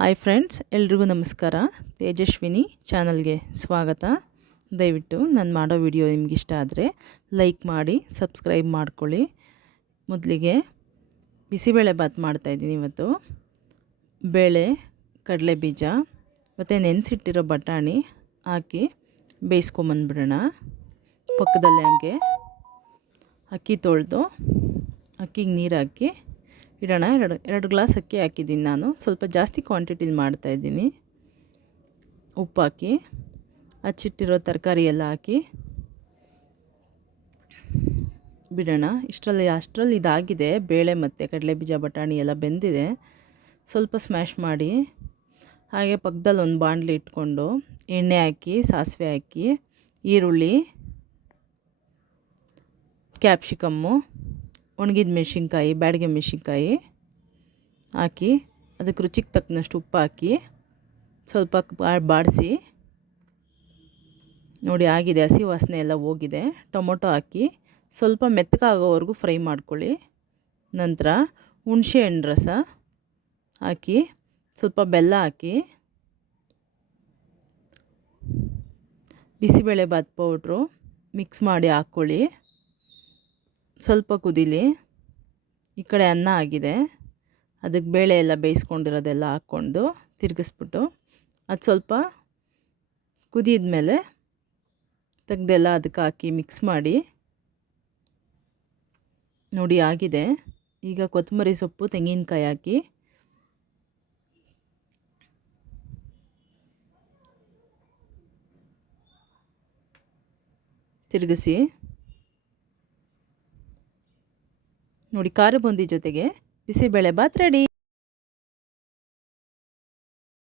Hi friends, ಎಲ್ರಿಗೂ ನಮಸ್ಕಾರ. ತೇಜಸ್ವಿನಿ ಚಾನಲ್ಗೆ ಸ್ವಾಗತ. ದಯವಿಟ್ಟು ನಾನು ಮಾಡೋ ವಿಡಿಯೋ ನಿಮ್ಗೆ ಇಷ್ಟ ಆದರೆ ಲೈಕ್ ಮಾಡಿ, ಸಬ್ಸ್ಕ್ರೈಬ್ ಮಾಡ್ಕೊಳ್ಳಿ. ಮೊದಲಿಗೆ ಬಿಸಿಬೇಳೆ ಬಾತ್ ಮಾಡ್ತಾಯಿದ್ದೀನಿ ಇವತ್ತು. ಬೇಳೆ ಕಡಲೆ ಬೀಜ ಮತ್ತು ನೆನೆಸಿಟ್ಟಿರೋ ಬಟಾಣಿ ಹಾಕಿ ಬೇಯಿಸ್ಕೊಂಬಂದ್ಬಿಡೋಣ. ಪಕ್ಕದಲ್ಲೇ ಹಾಗೆ ಅಕ್ಕಿ ತೊಳೆದು, ಅಕ್ಕಿಗೆ ನೀರು ಹಾಕಿ ಇಡೋಣ, ಎರಡು ಎರಡು ಗ್ಲಾಸ್ ಅಕ್ಕಿ ಹಾಕಿದ್ದೀನಿ ನಾನು. ಸ್ವಲ್ಪ ಜಾಸ್ತಿ ಕ್ವಾಂಟಿಟಿಲಿ ಮಾಡ್ತಾಯಿದ್ದೀನಿ ಉಪ್ಪು ಹಾಕಿ ಹಚ್ಚಿಟ್ಟಿರೋ ತರಕಾರಿ ಎಲ್ಲ ಹಾಕಿ. ಬಿಡೋಣ. ಇಷ್ಟರಲ್ಲಿ, ಅಷ್ಟರಲ್ಲಿ ಇದಾಗಿದೆ. ಬೇಳೆ ಮತ್ತು ಕಡಲೆಬೀಜ, ಬಟಾಣಿ ಎಲ್ಲ ಬೆಂದಿದೆ. ಸ್ವಲ್ಪ ಸ್ಮ್ಯಾಶ್ ಮಾಡಿ, ಹಾಗೆ ಪಕ್ಕದಲ್ಲಿ ಒಂದು ಬಾಣಲಿ ಇಟ್ಕೊಂಡು, ಎಣ್ಣೆ ಹಾಕಿ, ಸಾಸಿವೆ ಹಾಕಿ, ಈರುಳ್ಳಿ ಕ್ಯಾಪ್ಸಿಕಮ್ಮು ಒಣಗಿದ ಮೆಣಸಿನ್ಕಾಯಿ, ಬ್ಯಾಡಿಗೆ ಮೆಣಸಿನ್ಕಾಯಿ ಹಾಕಿ, ಅದಕ್ಕೆ ರುಚಿಗೆ ತಕ್ಕನಷ್ಟು ಉಪ್ಪು ಹಾಕಿ, ಸ್ವಲ್ಪ ಬಾಡಿಸಿ, ನೋಡಿ ಆಗಿದೆ, ಹಸಿ ವಾಸನೆ ಎಲ್ಲ ಹೋಗಿದೆ. ಟೊಮೊಟೊ ಹಾಕಿ, ಸ್ವಲ್ಪ ಮೆತ್ತಗಾಗೋವರೆಗೂ ಫ್ರೈ ಮಾಡ್ಕೊಳ್ಳಿ. ನಂತರ ಹುಣಸೆ ಹಣ್ಣು ರಸ ಹಾಕಿ, ಸ್ವಲ್ಪ ಬೆಲ್ಲ ಹಾಕಿ, ಬಿಸಿಬೇಳೆಬಾತ್ ಪೌಡ್ರು ಮಿಕ್ಸ್ ಮಾಡಿ ಹಾಕ್ಕೊಳ್ಳಿ ಸ್ವಲ್ಪ ಕುದೀಲಿ. ಈ ಕಡೆ ಅನ್ನ ಆಗಿದೆ. ಅದಕ್ಕೆ ಬೇಳೆ ಎಲ್ಲ ಬೇಯಿಸ್ಕೊಂಡಿರೋದೆಲ್ಲ ಹಾಕ್ಕೊಂಡು ತಿರುಗಿಸ್ಬಿಟ್ಟು ಅದು ಸ್ವಲ್ಪ ಕುದಿದ ಮೇಲೆ ತೆಗ್ದೆಲ್ಲ ಅದಕ್ಕೆ ಹಾಕಿ ಮಿಕ್ಸ್ ಮಾಡಿ ನೋಡಿ ಆಗಿದೆ. ಈಗ ಕೊತ್ತಂಬರಿ ಸೊಪ್ಪು, ತೆಂಗಿನಕಾಯಿ ಹಾಕಿ ತಿರುಗಿಸಿ ನೋಡಿ ಖಾರ ಬೂಂದಿ ಜೊತೆಗೆ ಬಿಸಿಬೇಳೆ ಬಾತ್ ರೆಡಿ